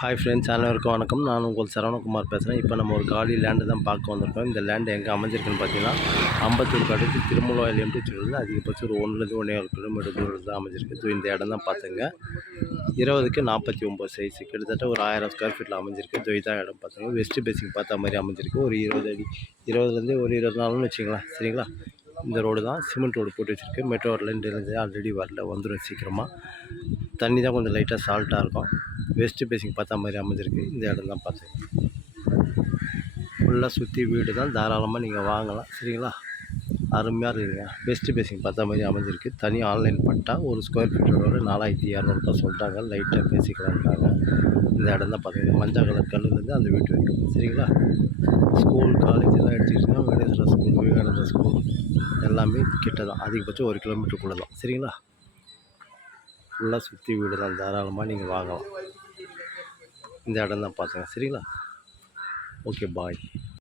Hi friends, அனைவருக்கும் வணக்கம். நான் உங்கள் சரவணகுமார் பேசுகிறேன். இப்போ நம்ம ஒரு காலி லேண்டு தான் பார்க்க வந்திருக்கோம். இந்த லேண்டு எங்கே அமைஞ்சிருக்குன்னு பார்த்தீங்கன்னா, அம்பத்தூருக்கு அடுத்து திருமுல்வாயில் எம்டிச்சிலிருந்து அதிகபட்சம் ஒரு 1லேருந்து 1.25 கிலோமீட்டர் தூரத்தில் தான் அமைஞ்சிருக்கு. ஸோ இந்த இடம் தான் பார்த்துங்க. 20க்கு 49 சைஸு, கிட்டத்தட்ட ஒரு 1000 ஸ்கொயர் ஃபீட்டில் அமைஞ்சிருக்கு. ஸோ இதான் இடம் பார்த்துங்க. வெஸ்ட் பேசிங் பார்த்த மாதிரி அமைஞ்சிருக்கு. ஒரு 20 அடி, 20லேருந்து ஒரு 24ன்னு வச்சுக்கலாம். சரிங்களா? இந்த ரோடு தான் சிமெண்ட் ரோடு போட்டு வச்சுருக்கு. மெட்ரோ லைன் ஆல்ரெடி வரல, வந்துடும் சீக்கிரமாக. தண்ணி தான் கொஞ்சம் லைட்டாக சால்ட்டாக இருக்கும். வெஸ்ட் பேசிங் பார்த்தா மாதிரி அமைஞ்சிருக்கு. இந்த இடம் தான் பார்த்துங்க. ஃபுல்லாக சுற்றி வீடு தான், தாராளமாக நீங்கள் வாங்கலாம். சரிங்களா? அருமையாக இருக்குதுங்க. வெஸ்ட் பேசிங் பார்த்தா மாதிரி அமைஞ்சிருக்கு. தனி ஆன்லைன் பட்டா ஒரு ஸ்கொயர் ஃபீட்டோட 4200 சொல்கிறாங்க. லைட்டாக பேசிக்கலான்றாங்க. இந்த இடம் தான் பார்த்துங்க. மஞ்சள் கலர் கல்லுலேருந்து அந்த வீட்டு வரைக்கும். சரிங்களா? ஸ்கூல் காலேஜ் எல்லாம் எடுத்துக்கிட்டிங்கன்னா வெங்கடேஸ்வரா ஸ்கூல், விவேகானந்தா ஸ்கூல் எல்லாமே கிட்ட தான். அதிகபட்சம் 1 கிலோமீட்டருக்குள்ளே தான். சரிங்களா? ஃபுல்லாக சுற்றி வீடு தான், தாராளமாக நீங்கள் வாங்கலாம். இந்த இடம் தான் பார்த்துங்க. சரிங்களா? ஓகே, பாய்.